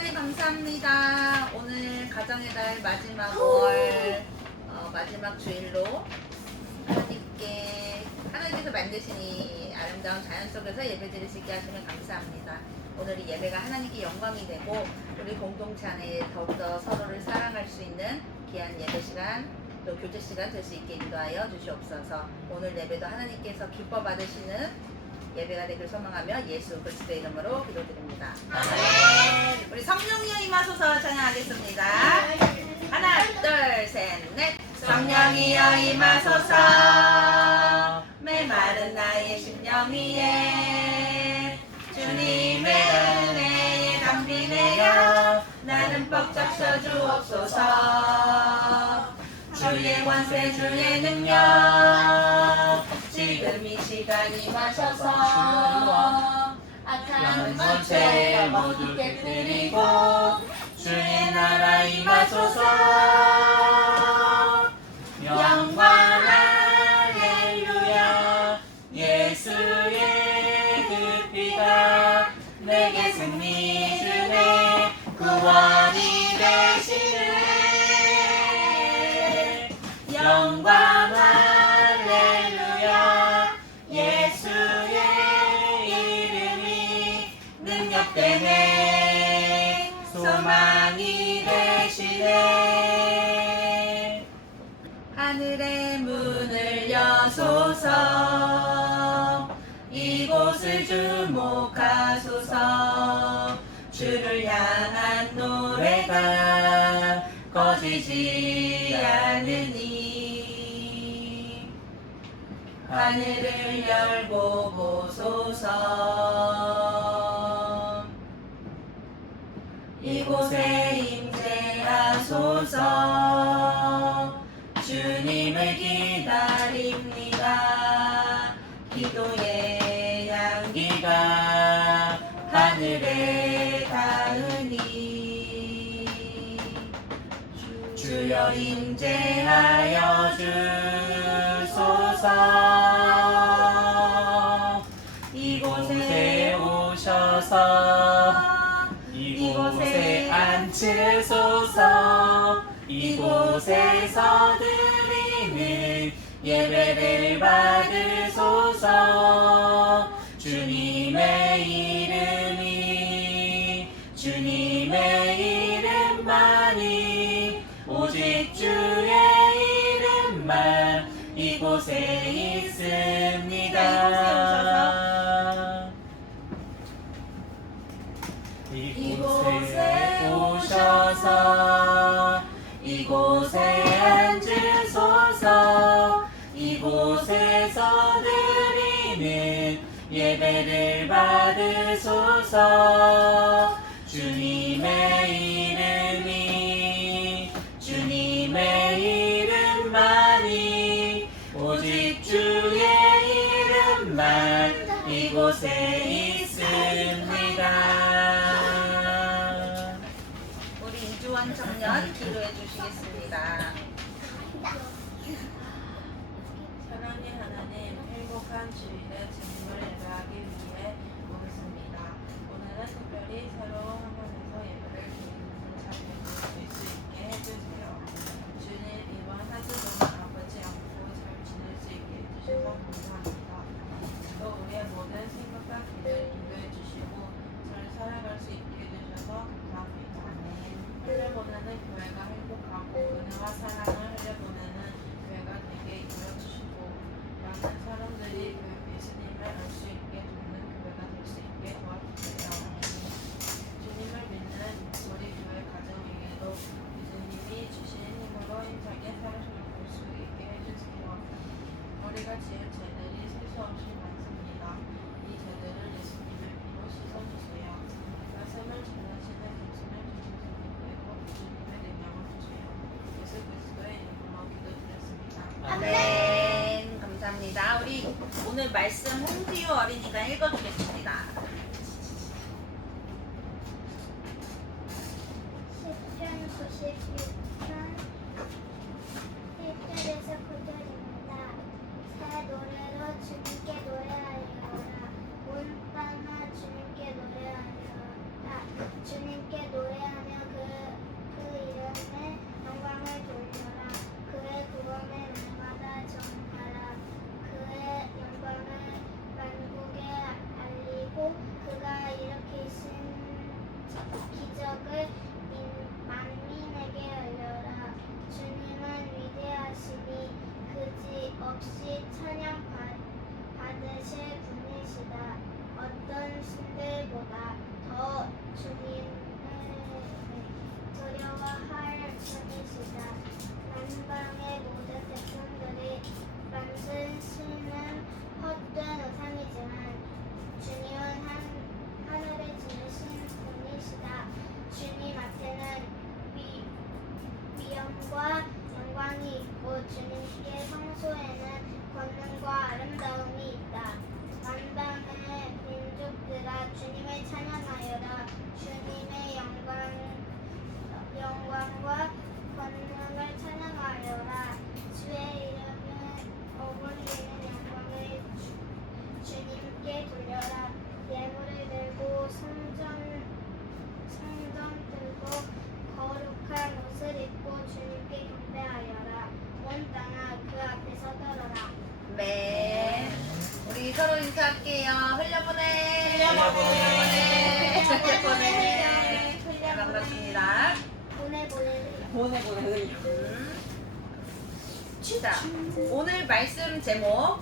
하나님 감사합니다. 오늘 가정의 달 마지막 월 마지막 주일로 하나님께서 만드신 이 아름다운 자연 속에서 예배드릴 수 있게 하시면 감사합니다. 오늘 이 예배가 하나님께 영광이 되고 우리 공동체 안에 더욱더 서로를 사랑할 수 있는 귀한 예배 시간 또 교제 시간 될 수 있게 인도하여 주시옵소서. 오늘 예배도 하나님께서 기뻐 받으시는 예배가 되길 소망하며 예수 그리스도의 이름으로 기도드립니다. 아멘. 우리 성령이여 임하소서 찬양하겠습니다. 하나 둘 셋 넷. 성령이여 임하소서 메마른 나의 심령 위에 주님의 은혜에 담비내어 나는 뻑적 서주옵소서. 주의 권세 주의 능력 지금 이 시간 임하셔서 악한 권세 모두 깨뜨리고 주의 나라 임하소서. 영광 할렐루야. 예수의 그 피가 내게 승리 주네 구원이 되시네. 영광 할렐루야. 예수의 이름이 능력되네 소망이 되시네. 하늘의 문을 여소서 이곳을 주목하소서. 주를 향한 노래가 꺼지지 않으니 하늘을 열고 보소서. 이곳에 임재하소서. 주님을 기다립니다. 기도의 향기가 하늘에 닿으니 주여 임재하여 주소서. 이곳에 오셔서 이곳에 앉으소서. 이곳에서 드리는 예배를 받으소서. 주님의 이름만이 오직 주의 이름만 이곳에 있습니다. 이곳에 오셔서 이곳에 앉으소서. 이곳에서 드리는 예배를 받으소서. 주님의 이름만이 오직 주의 이름만 이곳에 있습니다. 우리 이주원 청년 기도해 주시겠습니다. 사랑의 하나님, 행복한 주일에 주님을 예배하기 위해 모였습니다. 오늘은 특별히 새로운 환경에서 예배를 드리는 잘 수 있게 해주세요. 주님, 이번 한 주 동안 아프지 않고 잘 지낼 수 있게 해주셔서 감사합니다. 또 우리의 모든 생각과 길을 인도해 주시고 잘 살아갈 수 있게 해주셔서 감사합니다. 흘려보내는 교회가 행복하고 은혜와 사랑을 흘려보내는 교회가 되게 이끌어주시고 많은 사람들이 예수님을 알 수 있게 돕는 교회가 될 수 있게 도와주세요. 주님을 믿는 우리 교회 가정에게도 예수님이 주신 힘으로 힘차게 살아갈 수 있게 해주세요. 우리가 지은 죄들이 셀 수 없이 많습니다. 이 죄들을 예수님의 피로 씻어주세요. 말씀을 전하시는 말씀을 주셔서 기쁘고 주님의 능력을 주세요. 예수 그리스도의 이름으로 기도드렸습니다. 아멘. 감사합니다. 우리 오늘 말씀 홍지유 어린이가 읽어주겠습니다. 시편 96편 1절에서 9절입니다. 새 노래로 주님께 노래하리라. 온 땅아 주님께 노래하리라. 주님께 노래 인사할게요. 흘려보내. 흘려보내. 흘려보내. 네, 반갑습니다. 보내보내. 자, 오늘 말씀 제목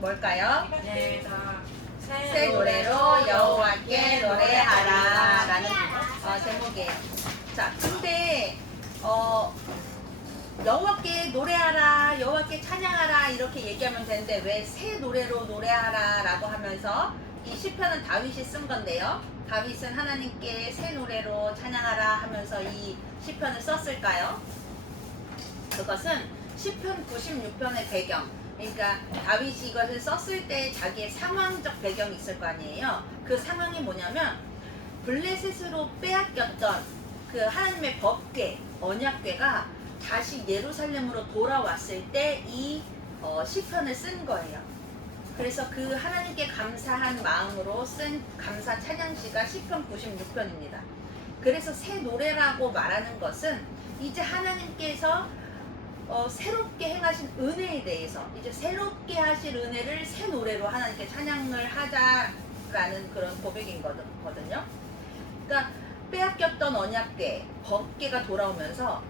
뭘까요? 내가 새 노래로 여호와께 노래하라 라는 제목이에요. 자, 근데 여호와께 노래하라, 여호와께 찬양하라 이렇게 얘기하면 되는데 왜 새 노래로 노래하라 라고 하면서 이 시편은 다윗이 쓴 건데요. 다윗은 하나님께 새 노래로 찬양하라 하면서 이 시편을 썼을까요? 그것은 시편 96편의 배경, 그러니까 다윗이 이것을 썼을 때 자기의 상황적 배경이 있을 거 아니에요. 그 상황이 뭐냐면 블레셋으로 빼앗겼던 그 하나님의 법궤, 언약궤가 다시 예루살렘으로 돌아왔을 때 이 시편을 쓴 거예요. 그래서 그 하나님께 감사한 마음으로 쓴 감사 찬양시가 시편 96편입니다. 그래서 새 노래라고 말하는 것은 이제 하나님께서 새롭게 행하신 은혜에 대해서 이제 새롭게 하실 은혜를 새 노래로 하나님께 찬양을 하자라는 그런 고백인 거거든요. 그러니까 빼앗겼던 언약궤, 법궤가 돌아오면서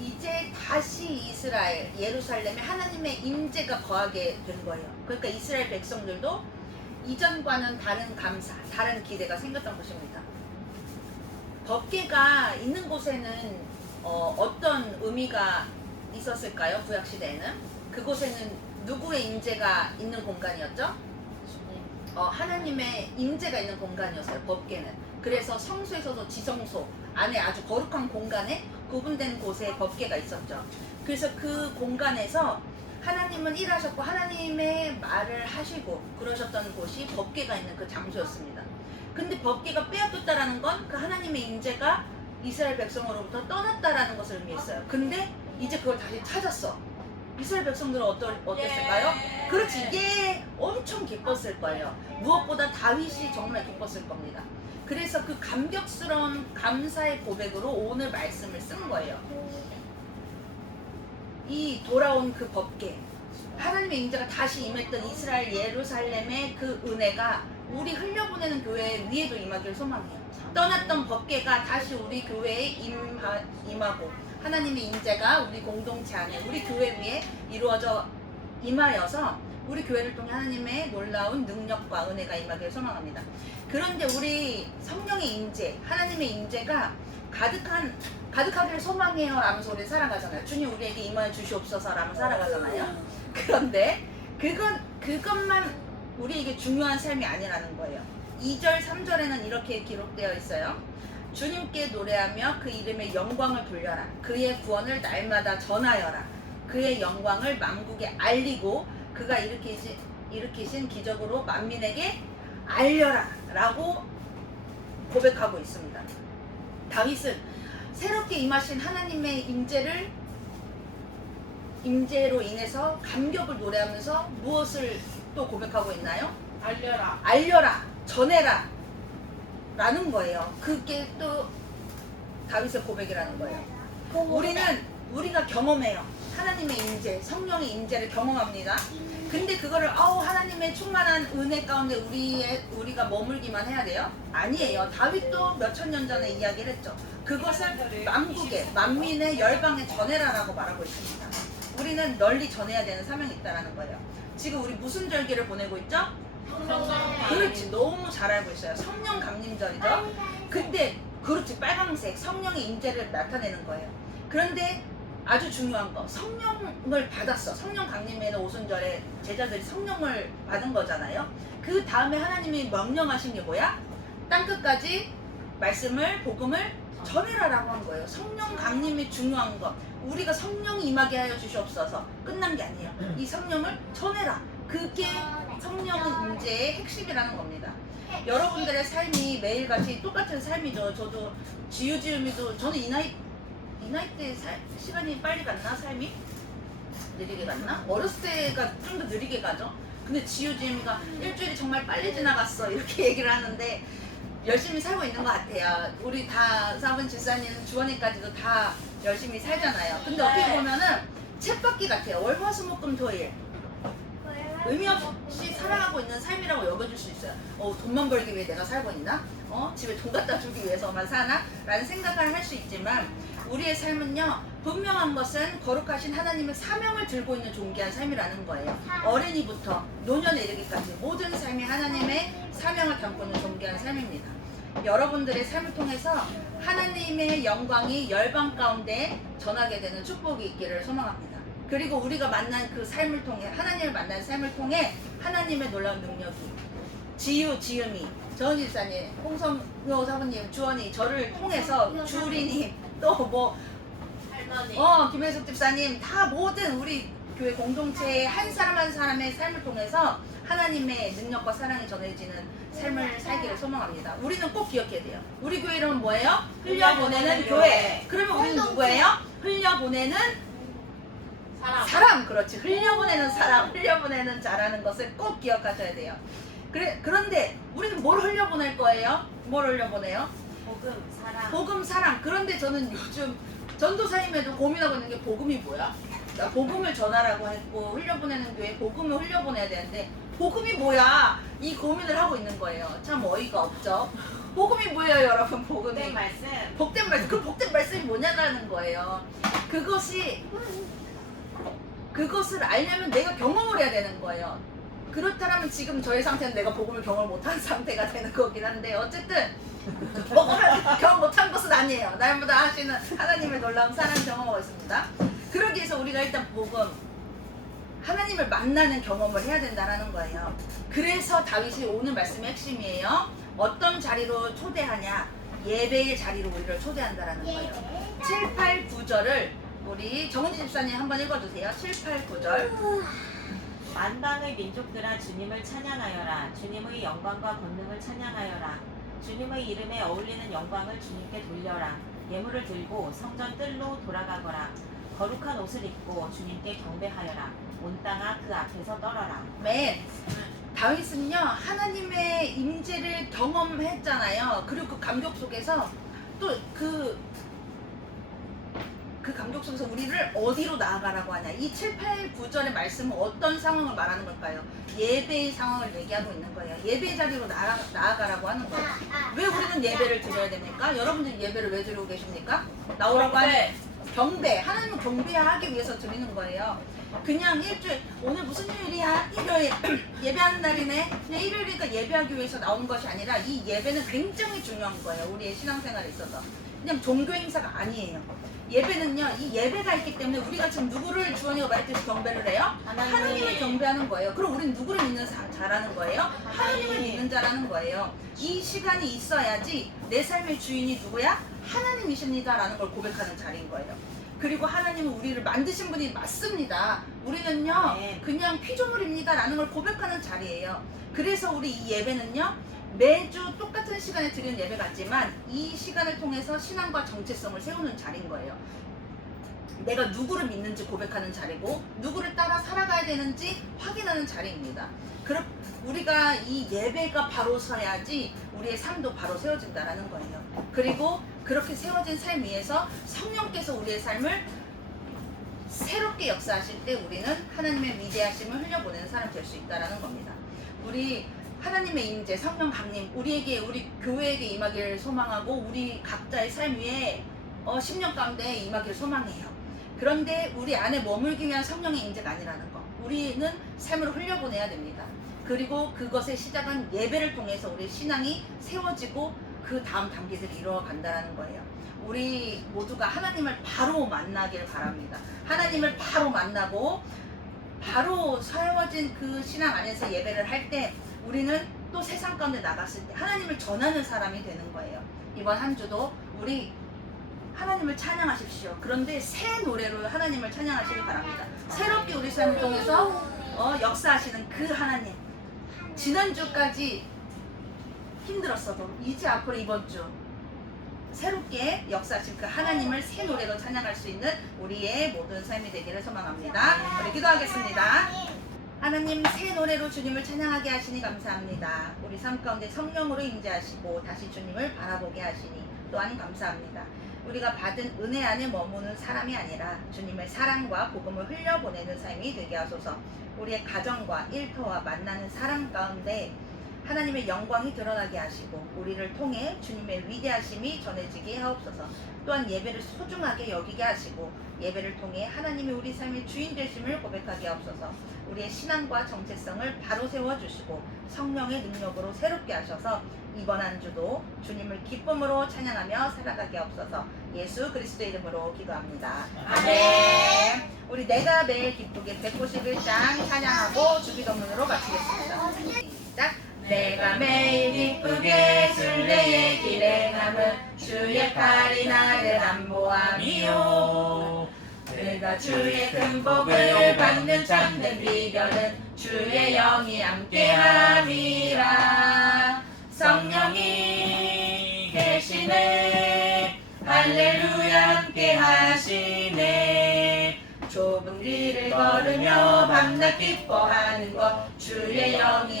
이제 다시 이스라엘, 예루살렘에 하나님의 임재가 거하게 된 거예요. 그러니까 이스라엘 백성들도 이전과는 다른 감사, 다른 기대가 생겼던 것입니다. 법궤가 있는 곳에는 어떤 의미가 있었을까요? 구약시대에는 그곳에는 누구의 임재가 있는 공간이었죠? 하나님의 임재가 있는 공간이었어요. 법궤는. 그래서 성소에서도 지성소 안에 아주 거룩한 공간에 구분된 곳에 법궤가 있었죠. 그래서 그 공간에서 하나님은 일하셨고 하나님의 말을 하시고 그러셨던 곳이 법궤가 있는 그 장소였습니다. 근데 법궤가 빼앗겼다라는 건 그 하나님의 임재가 이스라엘 백성으로부터 떠났다라는 것을 의미했어요. 근데 이제 그걸 다시 찾았어. 이스라엘 백성들은 어땠을까요? 그렇지, 엄청 기뻤을 거예요. 무엇보다 다윗이 정말 기뻤을 겁니다. 그래서 그 감격스러운 감사의 고백으로 오늘 말씀을 쓴 거예요. 이 돌아온 그 법궤, 하나님의 임재가 다시 임했던 이스라엘 예루살렘의 그 은혜가 우리 흘려보내는 교회 위에도 임하기를 소망해요. 떠났던 법궤가 다시 우리 교회에 임하고 하나님의 임재가 우리 공동체 안에 우리 교회 위에 이루어져 임하여서 우리 교회를 통해 하나님의 놀라운 능력과 은혜가 임하기를 소망합니다. 그런데 우리 성령의 임재, 하나님의 임재가 가득하기를 소망해요 라면서 우리 살아가잖아요. 주님 우리에게 임하여 주시옵소서 라면 살아가잖아요. 그런데 그것만 우리에게 중요한 삶이 아니라는 거예요. 2절, 3절에는 이렇게 기록되어 있어요. 주님께 노래하며 그 이름의 영광을 돌려라. 그의 구원을 날마다 전하여라. 그의 영광을 만국에 알리고 그가 일으키신 기적으로 만민에게 알려라 라고 고백하고 있습니다. 다윗은 새롭게 임하신 하나님의 임재로 인해서 감격을 노래하면서 무엇을 또 고백하고 있나요? 알려라, 전해라 라는 거예요. 그게 또 다윗의 고백이라는 거예요. 우리가 경험해요. 하나님의 임재, 성령의 임재를 경험합니다. 근데 그거를 하나님의 충만한 은혜 가운데 우리가 머물기만 해야 돼요? 아니에요. 다윗도 몇천 년 전에 이야기를 했죠. 그것을 만민의 열방에 전해라라고 말하고 있습니다. 우리는 널리 전해야 되는 사명이 있다는 거예요. 지금 우리 무슨 절기를 보내고 있죠? 그렇지, 너무 잘 알고 있어요. 성령 강림절이죠. 근데 그렇지, 빨강색 성령의 임재를 나타내는 거예요. 그런데 아주 중요한 거, 성령을 받았어. 성령 강림에는 오순절에 제자들이 성령을 받은 거잖아요. 그 다음에 하나님이 명령하신 게 뭐야? 땅끝까지 말씀을, 복음을 전해라라고 한 거예요. 성령 강림이 중요한 거. 우리가 성령이 임하게 하여 주시옵소서. 끝난 게 아니에요. 이 성령을 전해라. 그게 성령 임재의 핵심이라는 겁니다. 여러분들의 삶이 매일같이 똑같은 삶이죠. 저도 지우지음이도, 저는 이 나이 때 시간이 빨리 갔나? 삶이? 느리게 갔나? 어렸을 때가 좀 더 느리게 가죠. 근데 지우지음이가 일주일이 정말 빨리 지나갔어 이렇게 얘기를 하는데 열심히 살고 있는 것 같아요. 우리 다 사분 집사님 주원이까지도 다 열심히 살잖아요. 근데 어떻게 보면은 쳇바퀴 같아요. 월화수목금토일 의미 없이 살아가고 있는 삶이라고 여겨질 수 있어요. 돈만 벌기 위해 내가 살고 있나? 집에 돈 갖다 주기 위해서만 사나? 라는 생각을 할 수 있지만 우리의 삶은요, 분명한 것은 거룩하신 하나님의 사명을 들고 있는 존귀한 삶이라는 거예요. 어린이부터 노년에 이르기까지 모든 삶이 하나님의 사명을 담고 있는 존귀한 삶입니다. 여러분들의 삶을 통해서 하나님의 영광이 열방 가운데 전하게 되는 축복이 있기를 소망합니다. 그리고 우리가 만난 그 삶을 통해, 하나님을 만난 삶을 통해 하나님의 놀라운 능력이, 지음이, 정은지 집사님, 홍성효 사부님, 주원이, 저를 통해서 주리님, 또 뭐 할머니. 김혜숙 집사님, 다 모든 우리 교회 공동체의 한 사람 한 사람의 삶을 통해서 하나님의 능력과 사랑이 전해지는 삶을 살기를 소망합니다. 우리는 꼭 기억해야 돼요. 우리 교회 이름은 뭐예요? 흘려보내는 교회. 그러면 우리는 누구예요? 흘려보내는 사람. 그렇지. 흘려보내는 사람, 흘려보내는 자라는 것을 꼭 기억하셔야 돼요. 그런데 우리는 뭘 흘려보낼 거예요? 뭘 흘려보내요? 복음, 사랑. 복음, 사랑. 그런데 저는 요즘 전도사님에도 고민하고 있는 게 복음이 뭐야? 나 복음을 전하라고 했고 흘려보내는 교회 복음을 흘려보내야 되는데 복음이 뭐야? 이 고민을 하고 있는 거예요. 참 어이가 없죠? 복음이 뭐예요, 여러분? 복음이. 복된 말씀. 복된 말씀. 그 복된 말씀이 뭐냐라는 거예요. 그것을 알려면 내가 경험을 해야 되는 거예요. 그렇다면 지금 저의 상태는 내가 복음을 경험을 못한 상태가 되는 거긴 한데 어쨌든 복음을 경험 못한 것은 아니에요. 날마다 하시는 하나님의 놀라운 사랑 경험하고 있습니다. 그러기 위해서 우리가 일단 복음, 하나님을 만나는 경험을 해야 된다는 거예요. 그래서 다윗이 오늘 말씀의 핵심이에요. 어떤 자리로 초대하냐? 예배의 자리로 우리를 초대한다는 거예요. 7, 8, 9절을 우리 정은지 집사님 한번 읽어주세요. 7, 8, 9절. 만방의 민족들아 주님을 찬양하여라. 주님의 영광과 권능을 찬양하여라. 주님의 이름에 어울리는 영광을 주님께 돌려라. 예물을 들고 성전 뜰로 돌아가거라. 거룩한 옷을 입고 주님께 경배하여라. 온 땅아 그 앞에서 떨어라. 맨 다윗은요 하나님의 임재를 경험했잖아요. 그리고 그 감격 속에서 또 그 감격 속에서 우리를 어디로 나아가라고 하냐. 이 7, 8, 9절의 말씀은 어떤 상황을 말하는 걸까요? 예배의 상황을 얘기하고 있는 거예요. 예배 자리로 나아가라고 하는 거예요. 왜 우리는 예배를 드려야 됩니까? 여러분들이 예배를 왜 드리고 계십니까? 나오라고 하는 경배. 하나님은 경배하기 위해서 드리는 거예요. 그냥 일주일, 오늘 무슨 요일이야? 일요일 예배하는 날이네. 그냥 일요일이니까 예배하기 위해서 나온 것이 아니라 이 예배는 굉장히 중요한 거예요. 우리의 신앙생활에 있어서. 그냥 종교 행사가 아니에요. 예배는요, 이 예배가 있기 때문에 우리가 지금 누구를 주원이가 말했듯이 경배를 해요? 하나님을 경배하는 거예요. 그럼 우리는 누구를 믿는 자라는 거예요? 하나님을 믿는 자라는 거예요. 이 시간이 있어야지 내 삶의 주인이 누구야? 하나님이십니다 라는 걸 고백하는 자리인 거예요. 그리고 하나님은 우리를 만드신 분이 맞습니다. 우리는요 그냥 피조물입니다 라는 걸 고백하는 자리예요. 그래서 우리 이 예배는요 매주 똑같은 시간에 드리는 예배 같지만 이 시간을 통해서 신앙과 정체성을 세우는 자리인 거예요. 내가 누구를 믿는지 고백하는 자리고 누구를 따라 살아가야 되는지 확인하는 자리입니다. 그럼 우리가 이 예배가 바로 서야지 우리의 삶도 바로 세워진다는 거예요. 그리고 그렇게 세워진 삶 위에서 성령께서 우리의 삶을 새롭게 역사하실 때 우리는 하나님의 위대하심을 흘려보내는 사람이 될 수 있다는 겁니다. 우리 하나님의 임재, 성령 강림, 우리에게, 우리 교회에게 임하기를 소망하고 우리 각자의 삶 위에 10년 가운데 임하기를 소망해요. 그런데 우리 안에 머물기 위한 성령의 임재가 아니라는 거. 우리는 삶으로 흘려보내야 됩니다. 그리고 그것의 시작은 예배를 통해서 우리 신앙이 세워지고 그 다음 단계들이 이루어간다는 거예요. 우리 모두가 하나님을 바로 만나길 바랍니다. 하나님을 바로 만나고 바로 세워진 그 신앙 안에서 예배를 할 때 우리는 또 세상 가운데 나갔을 때 하나님을 전하는 사람이 되는 거예요. 이번 한 주도 우리 하나님을 찬양하십시오. 그런데 새 노래로 하나님을 찬양하시기 바랍니다. 새롭게 우리 삶을 통해서 역사하시는 그 하나님. 지난주까지 힘들었어도 이제 앞으로 이번 주 새롭게 역사하신 그 하나님을 새 노래로 찬양할 수 있는 우리의 모든 삶이 되기를 소망합니다. 우리 기도하겠습니다. 하나님, 새 노래로 주님을 찬양하게 하시니 감사합니다. 우리 삶 가운데 성령으로 임재하시고 다시 주님을 바라보게 하시니 또한 감사합니다. 우리가 받은 은혜 안에 머무는 사람이 아니라 주님의 사랑과 복음을 흘려보내는 삶이 되게 하소서. 우리의 가정과 일터와 만나는 사람 가운데 하나님의 영광이 드러나게 하시고 우리를 통해 주님의 위대하심이 전해지게 하옵소서. 또한 예배를 소중하게 여기게 하시고 예배를 통해 하나님이 우리 삶의 주인 되심을 고백하게 하옵소서. 우리의 신앙과 정체성을 바로 세워주시고 성령의 능력으로 새롭게 하셔서 이번 한 주도 주님을 기쁨으로 찬양하며 살아가게 하옵소서. 예수 그리스도의 이름으로 기도합니다. 아멘. 우리 내가 매일 기쁘게 191장 찬양하고 주기도문으로 마치겠습니다. 시작. 내가 매일 기쁘게 순례의 길에 남은 주의 팔이 나를 안보함이요. 내가 주의 큰 복을 받는 참된 비결은 주의 영이 함께함이라. 성령이 계시네 할렐루야 함께하시네. 좁은 길을 걸으며 밤낮 기뻐하는 것 주의 영이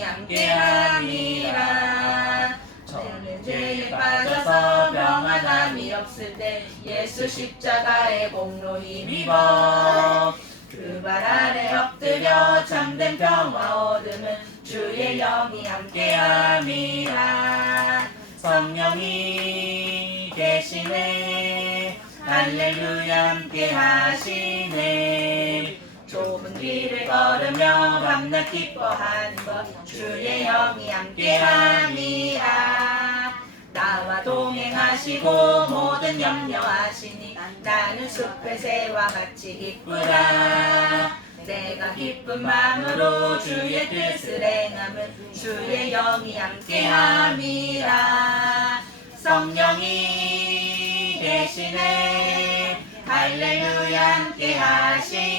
함께함이라. 저는 죄에 빠져서 평안함이 없을 때 예수 십자가의 공로 힘입어 그 발 아래 엎드려 참된 평화 얻으면 주의 영이 함께함이라. 성령이 계시네 할렐루야 함께하시네. 좁은 길을 걸으며 밤낮 기뻐하는 것 주의 영이 함께함이라. 나와 동행하시고 모든 염려하시니 나는 숲의 새와 같이 기쁘라. 내가 기쁜 마음으로 주의 뜻을 행하면 주의 영이 함께함이라. 성령이 계시네 할렐루야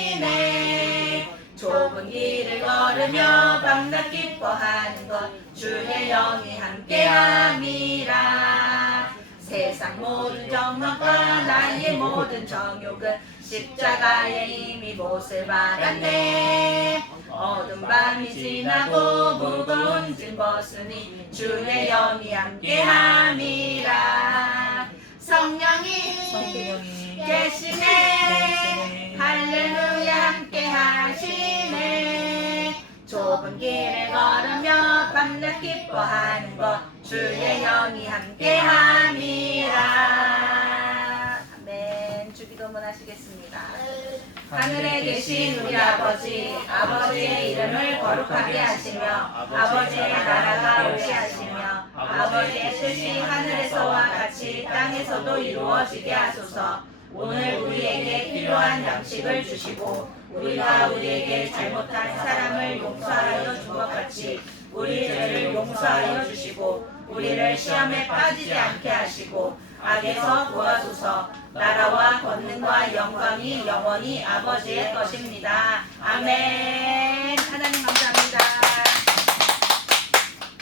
함께하시네. 좁은 길을 걸으며 밤낮 기뻐하는 것 주의 영이 함께함이라. 세상 모든 정욕과 나의 모든 정욕은 십자가에 이미 못을 박았네. 어두운 밤이 지나고 무거운 짐 벗으니 주의 영이 함께함이라. 성령이 계시네 할렐루야 함께하시네. 좁은 길을 걸으며 밤낮 기뻐하는 것 주의 영이 함께함이라. 아멘. 주기도문 하시겠습니다. 하늘에 계신 우리 아버지, 아버지의 이름을 거룩하게 하시며 아버지의 나라가 오게 하시며 아버지의 뜻이 하늘에서와 같이 땅에서도 이루어지게 하소서. 오늘 우리에게 필요한 양식을 주시고 우리가 우리에게 잘못한 사람을 용서하여 준 것 같이 우리 죄를 용서하여 주시고 우리를 시험에 빠지지 않게 하시고 악에서 구하소서. 나라와 권능과 영광이 영원히 아버지의 것입니다. 아멘. 하나님 감사합니다.